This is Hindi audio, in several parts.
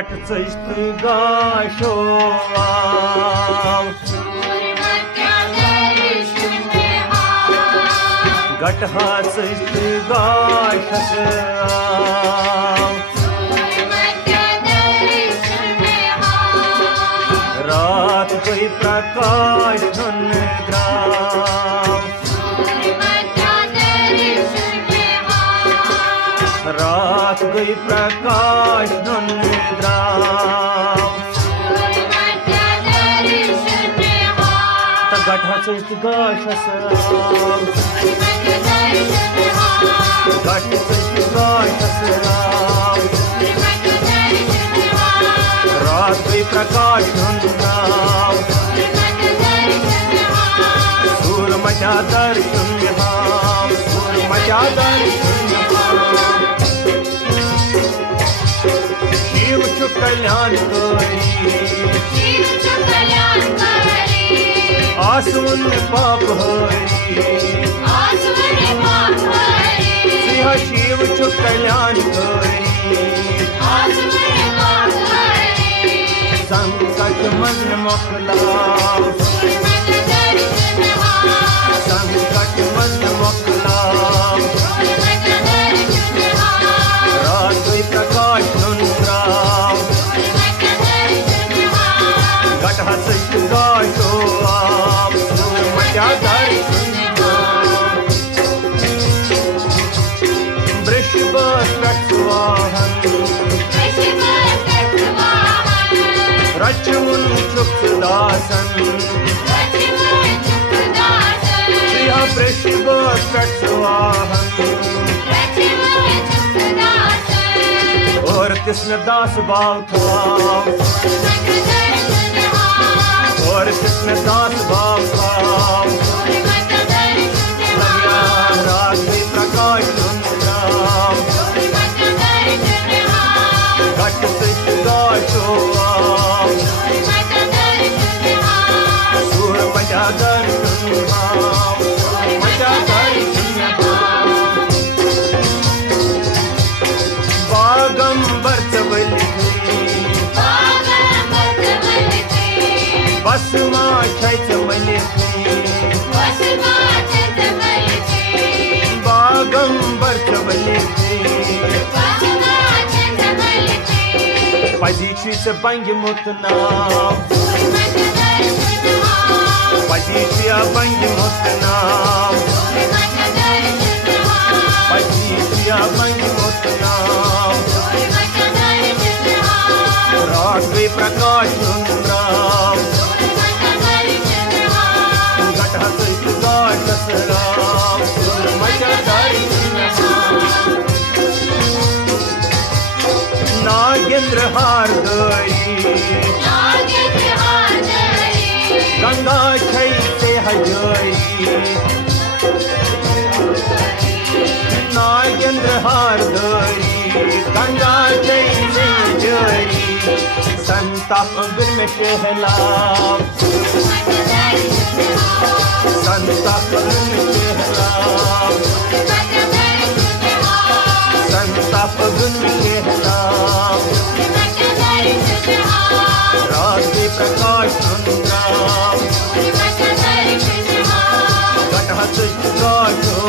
गट चष्ट गाशो गट हा चष्ट गाशस रात गई प्रकाश धन ग्राम रात गई प्रकाश धन ग्राम गठा चष्ट गाशस गट चष्ट गाशस रात गई प्रकाश धन ग्राम सूर मचा दर्शन विहाम सूर मचा दर्शन विहाम शिव छु कल्याण आसुन पाप हरि सिंह शिव छु कल्याण संकट मन मोकलाओ संकट मन मोकलाओ रात गई प्रकाश धुंधराओ गट हस्त गाशो आप मचा दर्शन वृषभ वाहन रचमुन चुक्त दासन श्रिया वृषभ वाहन और कृष्ण दास भाव था और कृष्ण दास भाव था रात में प्रकाश धुंधराम घट कृष्ण गाशो सूर मचा दर्शन भाव मचा दर्शन बागंबर चबली बसमा छैच मले बागंबर चबली पजीच बंग मुतनाम पजीचिया बंग मुतनाम पजीचिया बंग मुतनाम रात गई प्रकाश धुंधराम गट हस्त गाशस राम मचा दर्शन नागेंद्र हार गई गंगा छई से हजई नागेंद्र हार गई गंगा छई से हजई संताप बिन में शहलाव संताप बिन में शहलाव संताप बिन में शहलाव रात के प्रकाश धुंधराम गट हस्त गाशो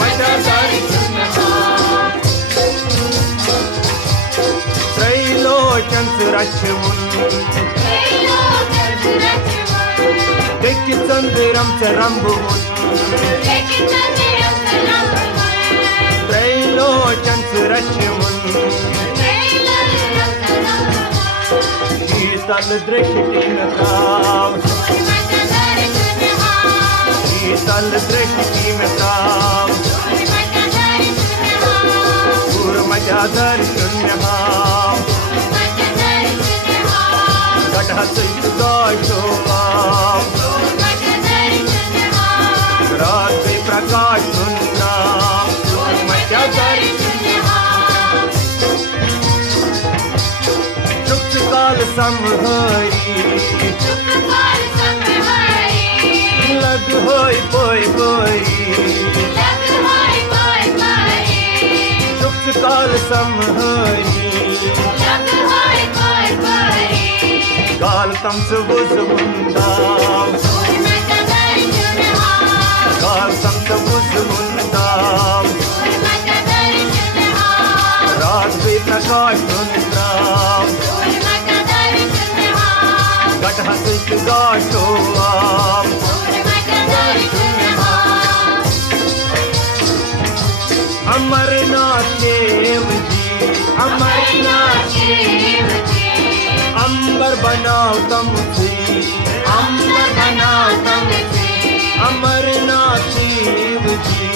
मचा दर्शन त्रैलोचन रचमुन देखि चंद्रम च रंभुमुन त्रैलोचन रचमुन शीतल दृष्टि कीमताव शीतल दृष्टि कीमताव सूर मचा दर्शन भाव गट हस्त गाशो रात में प्रकाश धुंधराम मचा दर्शन चुक्त काल समहरी लग होई बोई बोई चुक्त काल समहरी Kaltam savuz mundam, kaltam savuz mundam. Raat bhi prakash mundam, gatha sich gashoam. Amarnath Dev ji, Amarnath Dev ji, Ambar banao tamse, Ambar banao tamse, Amarnath Dev ji,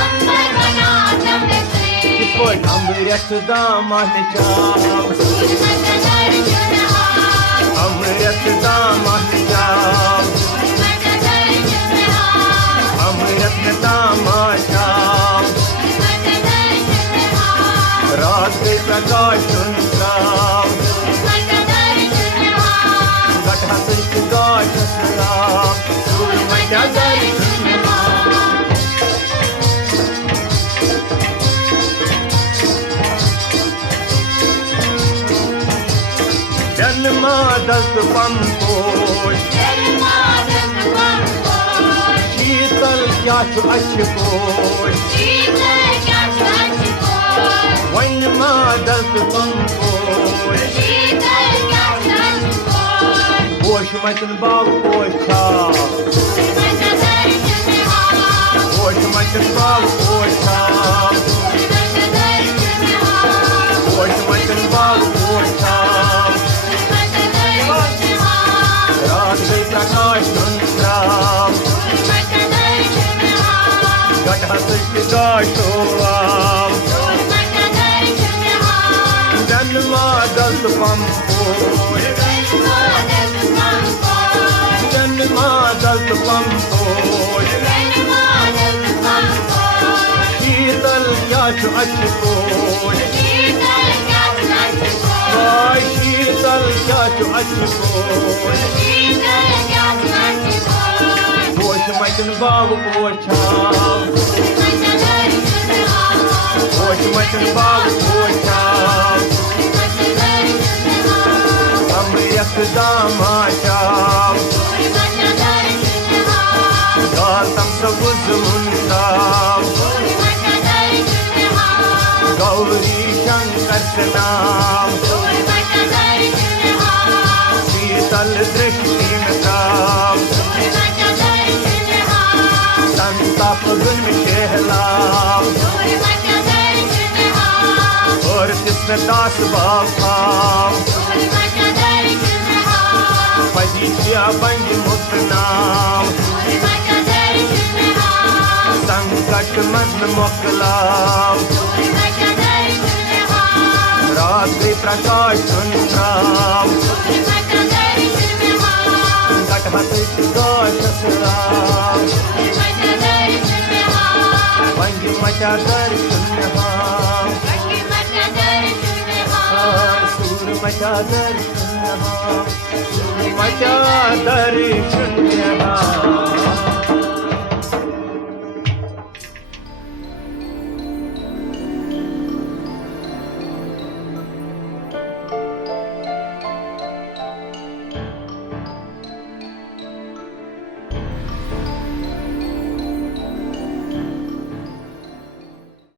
Ambar banao tamse. Kipot amrit daman cham, amrit daman cham, amrit daman cham. रात के प्रकाश सुनराम, गठा सिंह गाश राम, सूरमैया दर्शन राम. जन्मा दस पंपोष, शीतल क्या अशकोश, वन मादस पंपोश, पोश मचन बाग पोशा, पोश मचन बाग पोशा, पोश मचन बाग पोशा. रात गई प्रकाश सुंदराम, गठा सिंह गाशोआम. जन्मा दस पंपोश, जन्मा दस पंपोश, शीतल क्या अशकोश, शीतल क्या अशकोश. पोश मचन बाग पोछा, पोश मचन बाग पोछा. अमृत दामाचाम, गौतम सबुज मुंदाम. गौरी शंकर के नाम, शीतल दृष्टि में काम. संताप गुण शहलाम, और कृष्ण दास बापाम. पजिया बंज मुक्त नाम, संकट मत मोकलाम. रात्रि प्रकाश सुनराम, गठा सिंह गाश राम. बंज मचा दर्शन राम, सूरमैया दर्शन राम, सूरमैया दर्शन राम.